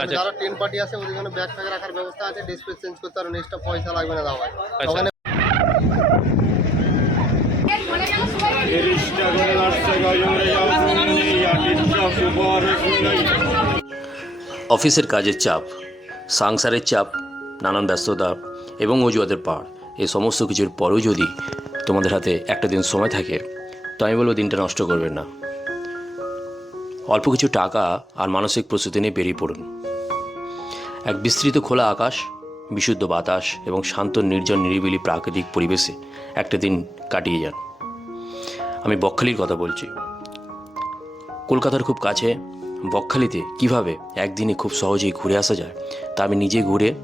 আচ্ছা। যারা train party আছে ওদের জন্য ব্যাগ ফ্যাগ রাখার ব্যবস্থা আছে ডিসপ্লে চেঞ্জ করতে আর এক্সট্রা পয়সা লাগবে না দাওয়ায়। ওখানে অফিসের কাজের চাপ সংসারের চাপ নানান ব্যস্ততা এবং অজুহাতের পার এই সমস্ত কিছুর পরেও যদি তোমাদের হাতে একটা দিন সময় থাকে তো আমি বলব দিনটা নষ্ট করবেন না অল্প কিছু টাকা আর মানসিক প্রস্তুতি নিয়ে বেরিয়ে পড়ুন। এক বিস্তৃত খোলা আকাশ, বিশুদ্ধ বাতাস এবং শান্ত, নির্জন, নিরিবিলি প্রাকৃতিক পরিবেশে একটা দিন কাটিয়ে যান। আমি বকখালির কথা বলছি। কলকাতার খুব কাছে বকখালিতে কীভাবে একদিনে খুব সহজেই ঘুরে আসা যায়, তা আমি নিজে ঘুরে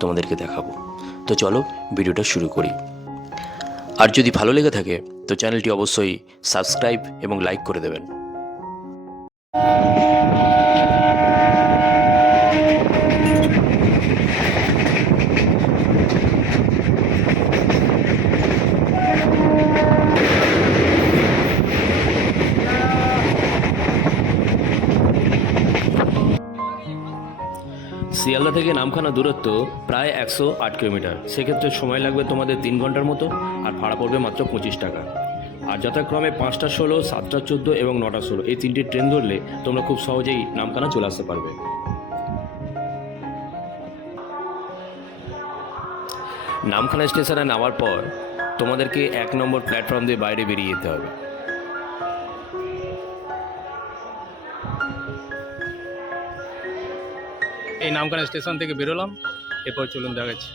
তোমাদেরকে দেখাবো। তো চলো ভিডিওটা শুরু করি। আর যদি ভালো লেগে থাকে, তো চ্যানেলটি অবশ্যই সাবস্ক্রাইব এবং লাইক করে দেবেন। শিয়ালদা থেকে নামখানা দূরত্ব প্রায় একশো আট কিলোমিটার। সেক্ষেত্রে সময় লাগবে তোমাদের তিন ঘণ্টার মতো, আর ভাড়া পড়বে মাত্র পঁচিশ টাকা। আর যথাক্রমে পাঁচটা ষোলো, সাতটা চোদ্দ এবং নটা ষোলো, এই তিনটি ট্রেন ধরলে তোমরা খুব সহজেই নামখানা চলে আসতে পারবে। নামখানা স্টেশনে নামার পর তোমাদেরকে এক নম্বর প্ল্যাটফর্ম দিয়ে বাইরে বেরিয়ে যেতে হবে। এই নামখানা স্টেশন থেকে বেরোলাম। এরপর চলুন দেখাচ্ছি।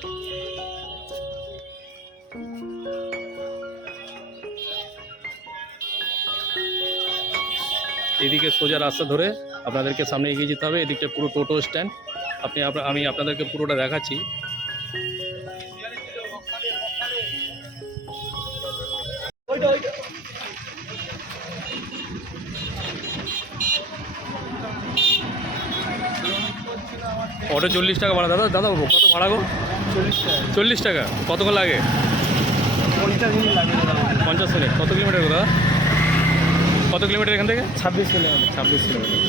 এদিকে সোজা রাস্তা ধরে আপনাদেরকে সামনে এগিয়ে যেতে হবে। এদিকটা পুরো টোটো স্ট্যান্ড। আপনি আমি আপনাদেরকে পুরোটা দেখাচ্ছি। অটো চল্লিশ টাকা ভাড়া। দাদা দাদা কত ভাড়া গো? চল্লিশ টাকা। কতক্ষণ লাগে? পঞ্চাশ মিনিট কত কিলোমিটার দাদা? কত কিলোমিটার এখান থেকে? ছাব্বিশ কিলোমিটার। ছাব্বিশ কিলোমিটার।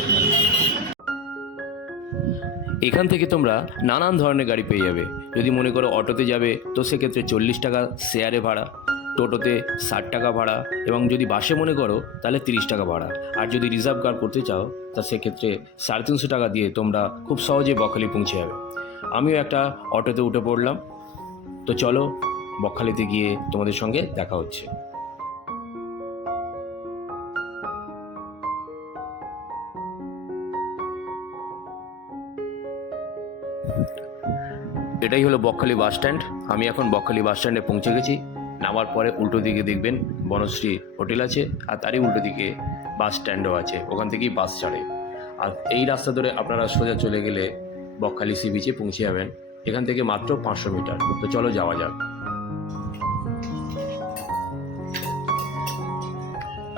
এখান থেকে তোমরা নানান ধরনের গাড়ি পেয়ে যাবে। যদি মনে করো অটোতে যাবে তো সেক্ষেত্রে চল্লিশ টাকা শেয়ারে ভাড়া। টোটোতে ষাট টাকা ভাড়া এবং যদি বাসে মনে করো, তাহলে তিরিশ টাকা ভাড়া। আর যদি রিজার্ভ কার করতে চাও, তা সেক্ষেত্রে সাড়ে তিনশো টাকা দিয়ে তোমরা খুব সহজে বকখালি পৌঁছে যাবে। আমিও একটা অটোতে উঠে পড়লাম। তো চলো বকখালিতে গিয়ে তোমাদের সঙ্গে দেখা হচ্ছে। এটাই হলো বকখালি বাস স্ট্যান্ড। আমি এখন বকখালি বাস স্ট্যান্ডে পৌঁছে গেছি। নামার পরে উল্টো দিকে দেখবেন বনশ্রী হোটেল আছে আর তারই উল্টো দিকে বাস স্ট্যান্ডও আছে। ওখান থেকেই বাস ছাড়ে আর এই রাস্তা ধরে আপনারা সোজা চলে গেলে বকখালি সি বিচে পৌঁছে যাবেন। এখান থেকে মাত্র পাঁচশো মিটার। তো চলো যাওয়া যাক।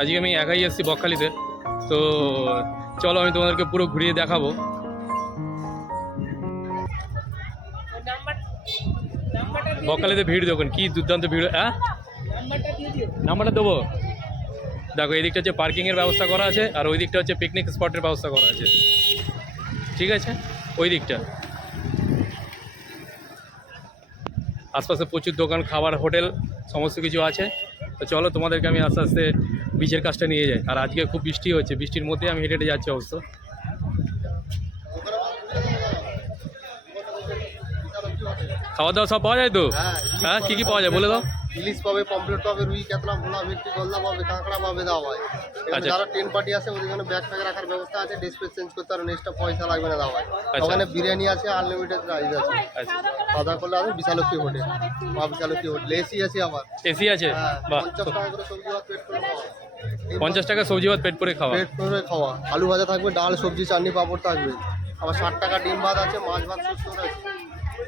আজকে আমি একাই এসেছি বকখালিতে। তো চলো আমি তোমাদেরকে পুরো ঘুরিয়ে দেখাবো। বকখালিতে ভিড় দেখুন, কি দুর্দান্ত ভিড় হ্যাঁ? নাম্বারটা দেবো। দেখো, এই দিকটা হচ্ছে পার্কিংয়ের ব্যবস্থা করা আছে, আর ওই দিকটা হচ্ছে পিকনিক স্পটের ব্যবস্থা করা আছে। ঠিক আছে? ওই দিকটা। আশপাশে প্রচুর দোকান, খাবার, হোটেল, সমস্ত কিছু আছে। তো চলো, তোমাদেরকে আমি আস্তে আস্তে বিচের কাজটা নিয়ে যাই। আর আজকে খুব বৃষ্টি হচ্ছে, বৃষ্টির মধ্যে আমি হেঁটে হেঁটে যাচ্ছি অবশ্য। খাওয়া দাওয়া সব পাওয়া যায় তো? হ্যাঁ হ্যাঁ কী কী পাওয়া যায়? বলে দাও। ইলিশ পাবে পমপ্লেট পাবে রুই কাতলা ভোলা ভেটকি গলদা পাবে কাঁকড়া পাবে দাওয়ায় এবার আচ্ছা। যারা ট্রেন পার্টি আছে ওদের জন্য ব্যাগ ফ্যাগ রাখার ব্যবস্থা আছে ডিসপ্লে চেঞ্জ করতে আর এক্সট্রা পয়সা লাগবে না দাওয়ায় আচ্ছা। ওখানে বিরিয়ানি আছে আনলিমিটেড রাইস আছে। আচ্ছা। সাদা করলে আছে বিশালক্ষী হোটেল মা বিশালক্ষী হোটেল এসি আছে আবার। এসি আছে? হ্যাঁ পঞ্চাশ টাকা করে সবজি ভাত পেট করে খাওয়া। পঞ্চাশ টাকা সবজি ভাত পেট করে খাওয়া। পেট করে খাওয়া। আলু ভাজা থাকবে ডাল সবজি চাটনি পাঁপড় থাকবে। আবার ষাট টাকা ডিম ভাত আছে মাছ ভাত সত্তর আছে।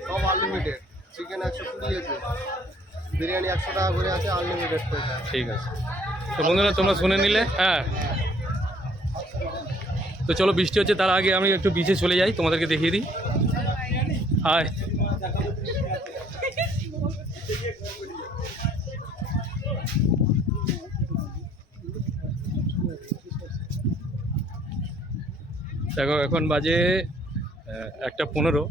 সব আনলিমিটেড চিকেন একশো কুড়ি আছে। বিরিয়ানি একশো টাকা করে আছে আনলিমিটেড ঠিক আছে। তো বন্ধুরা, তোমরা শুনে নিলে হ্যাঁ। তো চলো, বৃষ্টি হচ্ছে, তার আগে আমি একটু বিচে চলে যাই, তোমাদেরকে দেখিয়ে দিই। হায় দেখো, এখন বাজে একটা পনেরো।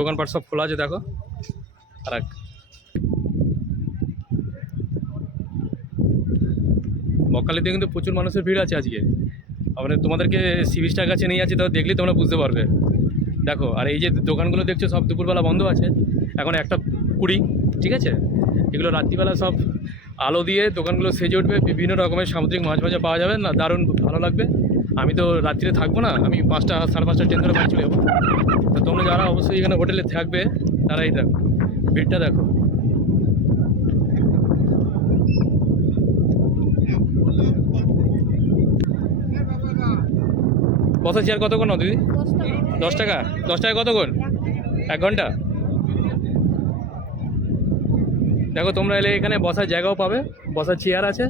দোকানপাট সব খোলা আছে, দেখো। আর এক। বকখালিতে কিন্তু প্রচুর মানুষের ভিড় আছে আজকে। মানে তোমাদেরকে সি বিচটার কাছে নিয়ে যাচ্ছি তো দেখলেই তোমরা বুঝতে পারবে। দেখো, আর এই যে দোকানগুলো দেখছ, সব দুপুরবেলা বন্ধ আছে। এখন একটা কুড়ি, ঠিক আছে? এগুলো রাত্রিবেলা সব আলো দিয়ে দোকানগুলো সেজে উঠবে। বিভিন্ন রকমের সামুদ্রিক মাছ ভাজা পাওয়া যাবে না, দারুণ ভালো লাগবে। আমি তো রাত্রিরে থাকব না, আমি পাঁচটা, সাড়ে পাঁচটা ট্রেন ধরে বাড়ি চলে যাব। তো তোমরা যারা অবশ্যই এখানে হোটেলে থাকবে, তারাই দেখো, ভিড়টা দেখো। বসার চেয়ার কতক্ষণ দিদি? দশ টাকা? দশ টাকা কতক্ষণ? এক ঘণ্টা? দেখো, তোমরা এলে এখানে বসার জায়গাও পাবে, বসার চেয়ার আছে,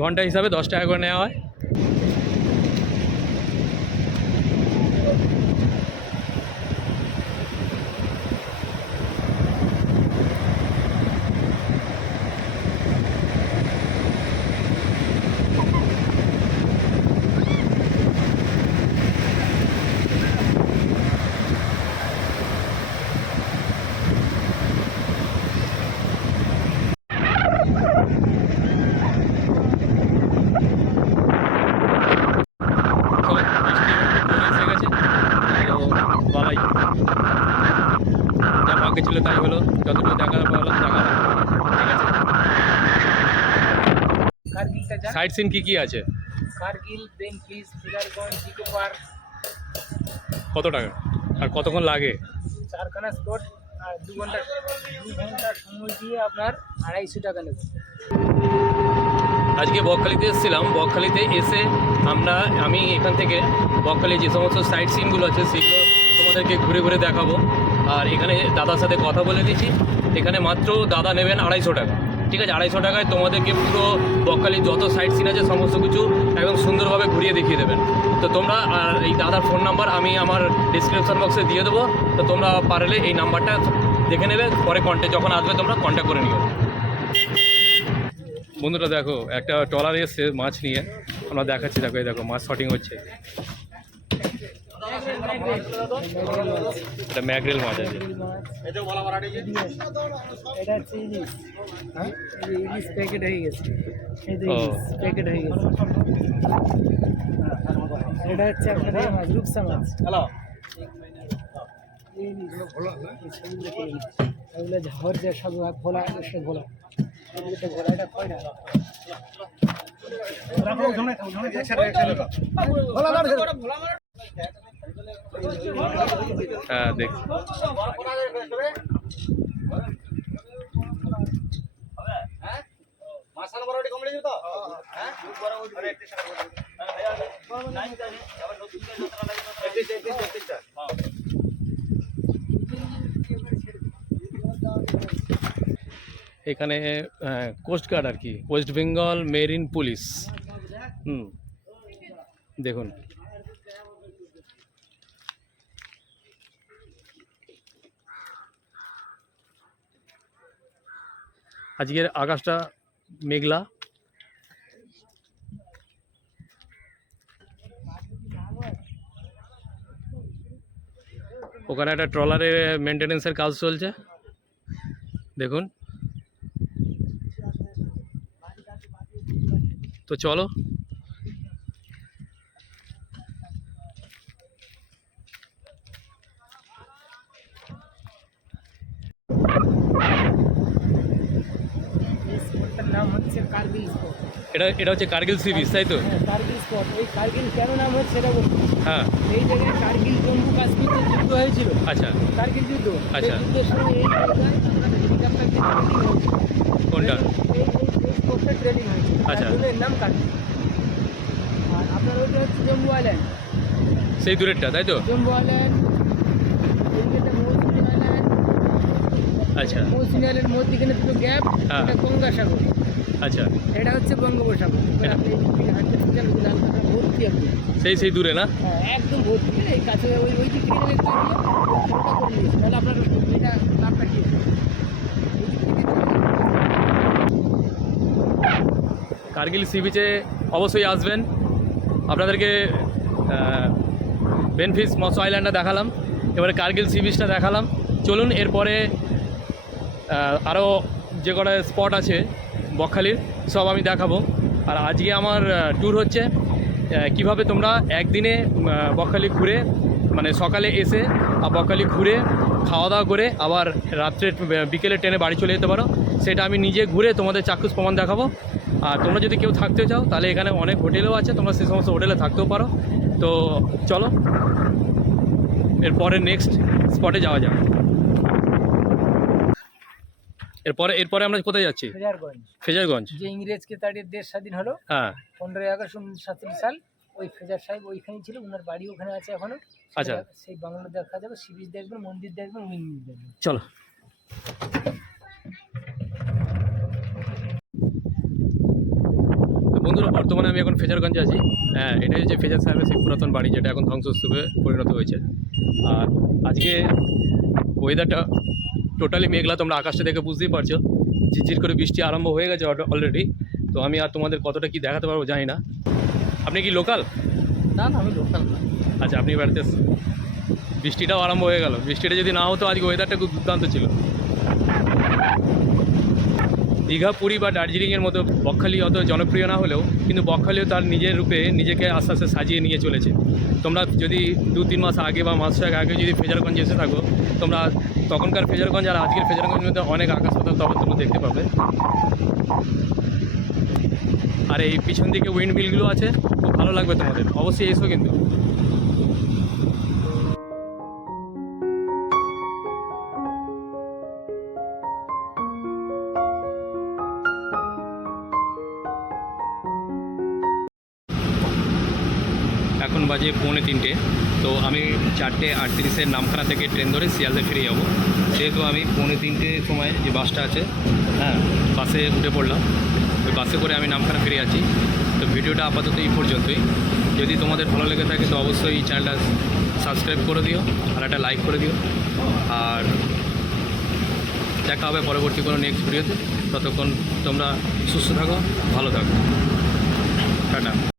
ঘণ্টা হিসাবে দশ টাকা করে নেওয়া হয় চলো, বৃষ্টি এসে গেছে তো বালাই যা ভাগ্যে ছিল তাই হলো যতটুকু দেখা পারলাম দেখা ঠিক আছে সাইড সিন কি কি আছে? কার্গিল বেনফিস ফিলারগঞ্জ ইকো পার্ক কত টাকা? আর কতক্ষণ লাগে? চারখানা স্পট আর দু ঘণ্টা দু ঘণ্টা সময় দিয়ে আপনার আড়াইশো টাকা নেবে। আজকে বকখালিতে এসেছিলাম। বকখালিতে এসে আমরা আমি এখান থেকে বকখালি যে সমস্ত সাইট সিনগুলো আছে সেগুলো তোমাদেরকে ঘুরে ঘুরে দেখাবো। আর এখানে দাদার সাথে কথা বলে দিয়েছি এখানে মাত্র দাদা নেবেন আড়াইশো টাকা। ঠিক আছে, আড়াইশো টাকায় তোমাদেরকে পুরো বকখালির যত সাইট সিন আছে, সমস্ত কিছু একদম সুন্দরভাবে ঘুরিয়ে দেখিয়ে দেবেন। তো তোমরা, আর এই দাদার ফোন নাম্বার আমি আমার ডিসক্রিপশন বক্সে দিয়ে দেবো। তো তোমরা পারলে এই নাম্বারটা দেখে নেবে, পরে কন্ট্যাক্ট যখন আসবে তোমরা কন্ট্যাক্ট করে নিও। বন্ধুরা দেখো, একটা ট্রলার এসছে মাছ নিয়ে। আমরা দেখাচ্ছি, দেখো, এই দেখো, মাছ শটিং হচ্ছে। এটা ম্যাগরেল মাছ আছে। এটা হচ্ছে ইলিশ হ্যাঁ ইলিশ প্যাকেট হয়ে গেছে। এই যে ও। ইলিশ প্যাকেট হয়ে গেছে। এটা হচ্ছে আপনার এই মাছ রূপসা মাছ। হ্যালো। এগুলো ঝড় যে সব ভোলা এসে ভোলা। এগুলো তো ভোলা এটা কয়টা হ্যাঁ দেখ এখানে কোস্ট গার্ড আর কি ওয়েস্ট বেঙ্গল মেরিন পুলিশ হুম দেখুন। আজকের আকাশটা মেঘলা। ওখানে একটা ট্রলারে মেনটেনেন্সের কাজ চলছে। দেখুন। তো চলো এই স্পটটার নাম হচ্ছে কার্গিল স্পট। এটা এটা হচ্ছে কার্গিল সি বিচ তাই তো? হ্যাঁ কার্গিল স্পট। এই কার্গিল কেন নাম হচ্ছে সেটা বলব হ্যাঁ। এই জায়গায় কার্গিল জম্মু কাশ্মীর যুদ্ধ হয়েছিল। আচ্ছা। কার্গিল যুদ্ধ। আচ্ছা। যুদ্ধের সময় এই জায়গায় ট্রেনিং হয়েছিল। কোনটা? এই স্পটটা ট্রেনিং হয়েছিল। আচ্ছা। এর নাম কার্গিল। আর আপনার ওইটা হচ্ছে জম্মু আইল্যান্ড সেই দূরেরটা তাই তো? জম্মু আইল্যান্ড আচ্ছা। মৌসুমী আইল্যান্ড মধ্যিখানে দুটো গ্যাপ। এটা গঙ্গাসাগর। আচ্ছা। এটা হচ্ছে বঙ্গোপসাগর। ভর্তি সেই সেই দূরে না? হ্যাঁ, একদম ভর্তি। এই কাছে ওই দিক থেকে তাহলে আপনার এটা কি? কার্গিল সি বিচে অবশ্যই আসবেন। আপনাদেরকে বেনফিস মৎস্য আইল্যান্ডটা দেখালাম। এবারে কার্গিল সি বিচটা দেখালাম। চলুন এরপরে আরও যে কটা স্পট আছে বকখালির, সব আমি দেখাবো। আর আজকে আমার ট্যুর হচ্ছে কীভাবে তোমরা একদিনে বকখালি ঘুরে মানে সকালে এসে বকখালি ঘুরে খাওয়া দাওয়া করে, আবার রাত্রে বিকেলে ট্রেনে বাড়ি চলে যেতে পারো। সেটা আমি নিজে ঘুরে তোমাদের চাক্ষুষ প্রমাণ দেখাবো। আর তোমরা যদি কেউ থাকতে চাও, তাহলে এখানে অনেক হোটেলও আছে, তোমরা সে সমস্ত হোটেলে থাকতেও পারো। তো চলো, এরপরে নেক্সট স্পটে যাওয়া যাক। এরপরে এরপরে আমরা কোথায় যাচ্ছি? ফেজারগঞ্জ। ফেজারগঞ্জ। যে ইংরেজকে তাড়িয়ে দেশ স্বাধীন হলো হ্যাঁ। পনেরোই আগস্ট উনিশশো সাতচল্লিশ সাল ওই ফেজার সাহেব ওইখানেই ছিল ওনার বাড়ি ওখানে আছে এখনও। আচ্ছা। সেই বাংলা দেখা যাবে সি বিচ দেখবেন মন্দির দেখবেন উইন্ড দেখবেন চলো। বন্ধুরা বর্তমানে আমি এখন ফেজারগঞ্জে আছি। হ্যাঁ এটাই হচ্ছে ফেজার সাহেবের সেই পুরাতন বাড়ি যেটা এখন ধ্বংসস্তূপে পরিণত হয়েছে। আর আজকে ওয়েদারটা টোটালি মেঘলা তোমরা আকাশটা দেখে বুঝতেই পারছ। ঝিরঝির করে বৃষ্টি আরম্ভ হয়ে গেছে অলরেডি তো আমি আর তোমাদের কতটা কি দেখাতে পারব জানি না। আপনি কি লোকাল না না আমি লোকাল আচ্ছা আপনি বাড়িতে। বৃষ্টিটাও আরম্ভ হয়ে গেল। বৃষ্টিটা যদি না হতো আজকে ওয়েদারটা খুব দুর্দান্ত ছিল। দীঘা, পুরী বা দার্জিলিংয়ের মতো বকখালি অত জনপ্রিয় না হলেও কিন্তু বকখালিও তার নিজের রূপে নিজেকে আস্তে আস্তে সাজিয়ে নিয়ে চলেছে। তোমরা যদি দু, তিন মাস আগে বা মাস ছয়েক আগে যদি ফেজারগঞ্জ এসে থাকো, তোমরা তখনকার ফেজারগঞ্জ আর আজকের ফেজারগঞ্জের মধ্যে অনেক আকাশ পাতাল তখন তোমরা দেখতে পাবে। আর এই পিছন দিকে উইন্ড মিলগুলো আছে, খুব ভালো লাগবে তোমাদের। অবশ্যই এসো কিন্তু। এখন বাজে পৌনে তিনটে। তো আমি চারটে আটত্রিশের নামখানা থেকে ট্রেন ধরে শিয়ালদা ফিরে যাব। সেহেতু আমি পৌনে তিনটে সময় যে বাসটা আছে হ্যাঁ বাসে উঠে পড়লাম। ওই বাসে করে আমি নামখানা ফিরে যাচ্ছি। তো ভিডিওটা আপাতত এই পর্যন্তই। যদি তোমাদের ভালো লেগে থাকে, তো অবশ্যই এই চ্যানেলটা সাবস্ক্রাইব করে দিও আর একটা লাইক করে দিও। আর দেখা হবে পরবর্তী কোনো নেক্সট ভিডিওতে ততক্ষণ তোমরা সুস্থ থাকো, ভালো থাকো। টাটা।